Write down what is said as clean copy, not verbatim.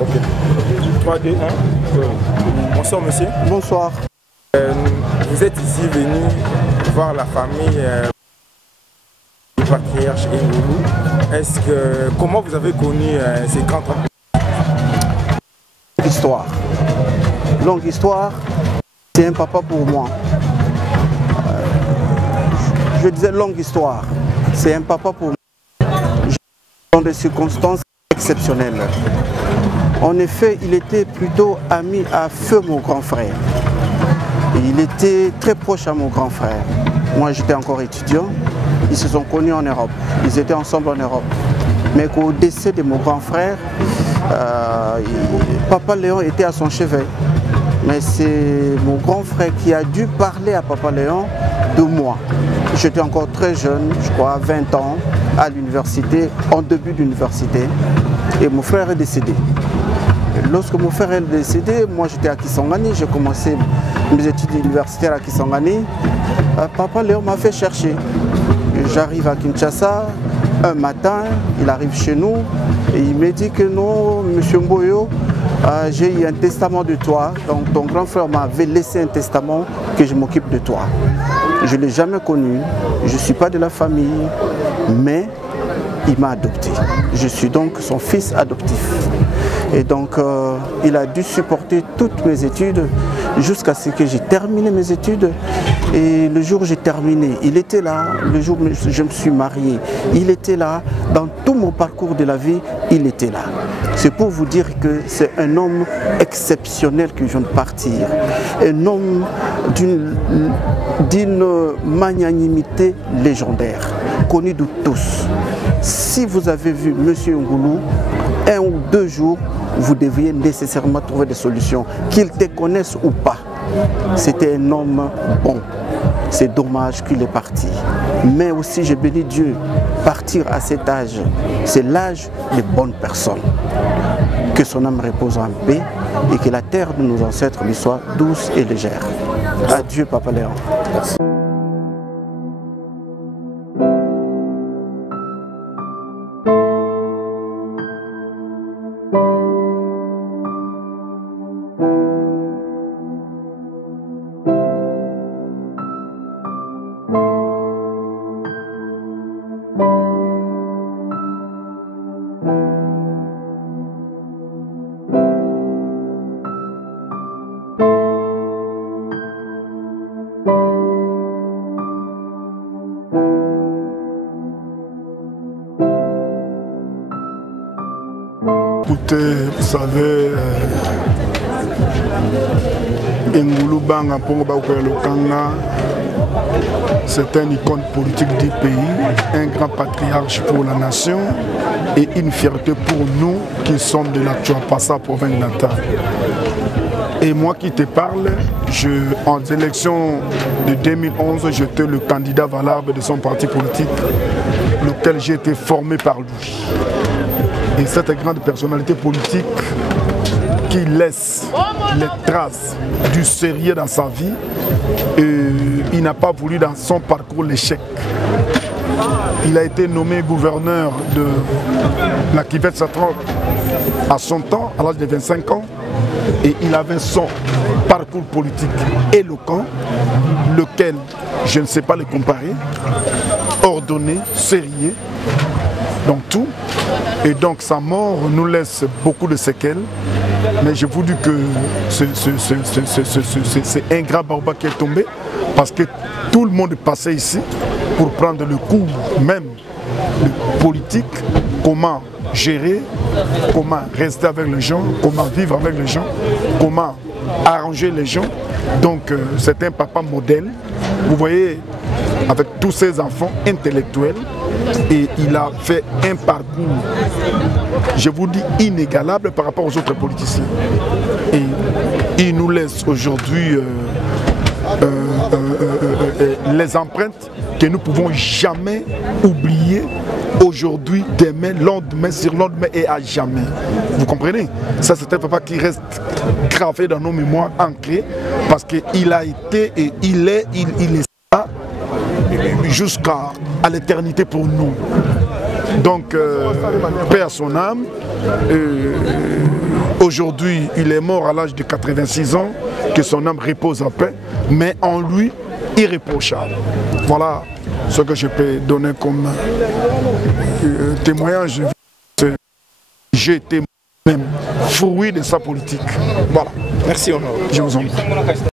Ok. 3, 2, 1. Bonsoir monsieur. Bonsoir. Vous êtes ici venu voir la famille du patriarche Ngoulou. Comment vous avez connu ces grands hommes? Histoire. Longue histoire. C'est un papa pour moi. Je disais longue histoire. C'est un papa pour moi. Dans des circonstances exceptionnelles. En effet, il était plutôt ami à feu mon grand frère. Il était très proche à mon grand frère. Moi, j'étais encore étudiant. Ils se sont connus en Europe. Ils étaient ensemble en Europe. Mais qu'au décès de mon grand frère, Papa Léon était à son chevet. Mais c'est mon grand frère qui a dû parler à Papa Léon de moi. J'étais encore très jeune, je crois 20 ans, à l'université, en début d'université. Et mon frère est décédé. Lorsque mon frère est décédé, moi j'étais à Kisangani, j'ai commencé mes études universitaires à Kisangani. Papa Léon m'a fait chercher. J'arrive à Kinshasa, un matin, il arrive chez nous et il me dit que non, monsieur Mboyo, j'ai eu un testament de toi. Donc ton grand frère m'avait laissé un testament que je m'occupe de toi. Je ne l'ai jamais connu, je ne suis pas de la famille, mais il m'a adopté. Je suis donc son fils adoptif. Et donc, il a dû supporter toutes mes études jusqu'à ce que j'ai terminé mes études. Et le jour où j'ai terminé, il était là. Le jour où je me suis marié, il était là. Dans tout mon parcours de la vie, il était là. C'est pour vous dire que c'est un homme exceptionnel qui vient de partir. Un homme d'une magnanimité légendaire, connu de tous. Si vous avez vu M. Ngoulou, 1 ou 2 jours, vous devriez nécessairement trouver des solutions, qu'ils te connaissent ou pas. C'était un homme bon. C'est dommage qu'il est parti. Mais aussi, je bénis Dieu, partir à cet âge, c'est l'âge des bonnes personnes. Que son âme repose en paix et que la terre de nos ancêtres lui soit douce et légère. Adieu, Papa Léon. Merci. Écoutez, vous savez, Ngoulou Banga Lokanga, c'est un icône politique du pays, un grand patriarche pour la nation et une fierté pour nous qui sommes de la Tchouapassa, province natale. Et moi qui te parle, en élection de 2011, j'étais le candidat valable de son parti politique, lequel j'ai été formé par lui. Et cette grande personnalité politique qui laisse les traces du sérieux dans sa vie, il n'a pas voulu dans son parcours l'échec. Il a été nommé gouverneur de la Kivet Satran à son temps, à l'âge de 25 ans, et il avait son parcours politique éloquent, lequel je ne sais pas le comparer, ordonné, sérieux, dans tout. Et donc sa mort nous laisse beaucoup de séquelles. Mais je vous dis que c'est un grand barba qui est tombé, parce que tout le monde passait ici pour prendre le cours même de politique, comment gérer, comment rester avec les gens, comment vivre avec les gens, comment arranger les gens. Donc c'est un papa modèle, vous voyez, avec tous ses enfants intellectuels, et il a fait un parcours, je vous dis, inégalable par rapport aux autres politiciens. Et il nous laisse aujourd'hui les empreintes que nous ne pouvons jamais oublier aujourd'hui, demain, lendemain, sur lendemain et à jamais. Vous comprenez? Ça, c'est un papa qui reste gravé dans nos mémoires, ancré, parce qu'il a été et il est là jusqu'à l'éternité pour nous. Donc, paix à son âme. Aujourd'hui, il est mort à l'âge de 86 ans, que son âme repose en paix, mais en lui, irréprochable. Voilà ce que je peux donner comme témoignage. J'ai été même fruit de sa politique. Voilà. Merci, Honor. Je vous en prie.